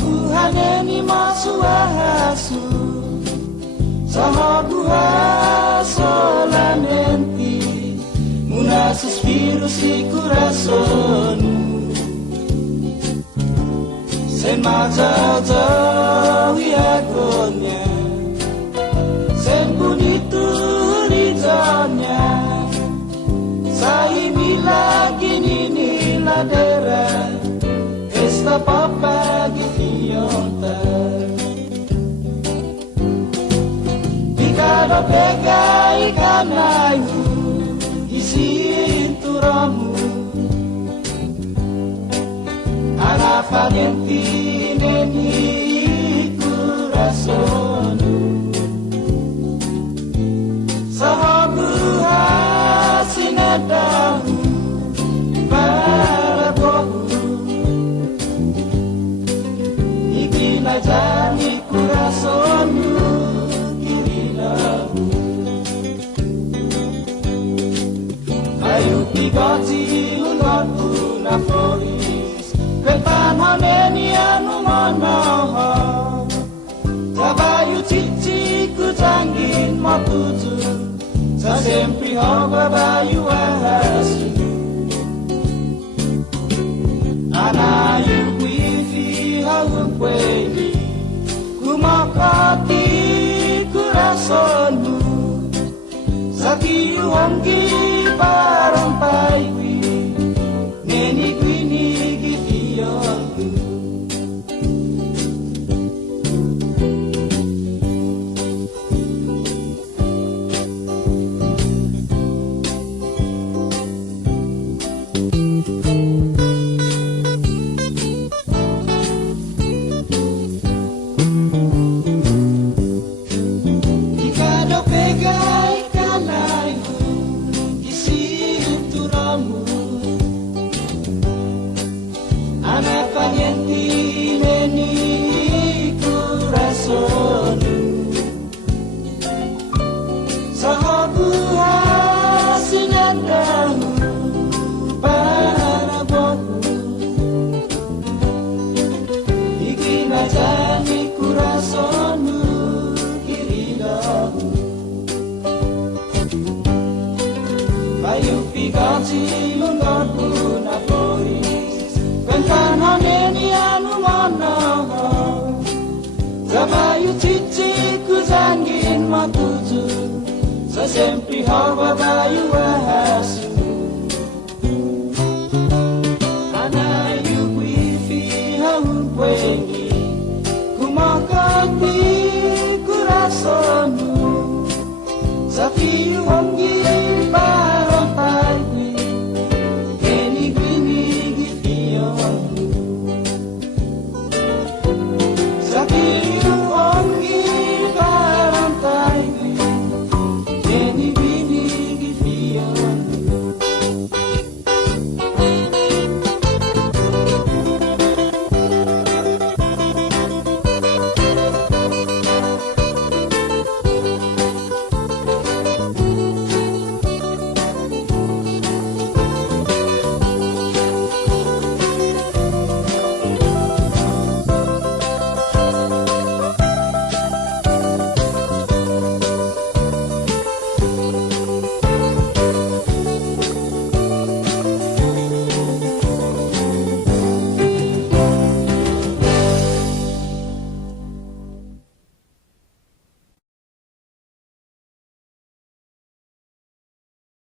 Buhane ni masuahasu Sahabuha solamente Muna suspiro si corazonu Sen majau-jauhi agonia Sen bonito horizonnya Sahibi lagi nini ladera Esta papa gifionta Dikado pegai kanayu Isi turamu Ana panienti neni corazonu Sahabuha sinadahu para bohu Ikina jani corazonu kirilahu Ayu pigoti unotu na floris Kepan honeni anu monoho Tabayu cici ku canggin matuju Sa sempre hoba bayu ahasu Anayu wifi hawun kweni Kumakati kurasonu Sakiyu homgi parang paiwi Neni kwini gifiyonku Zabayu cici ku zangin matuju Sa sempre hawa bayu ahasu Anayu wifi hawun kweni Kumakati kurasonu Sakiyu homgi parang paiwi Keni gwini gifiyonu Sakiyu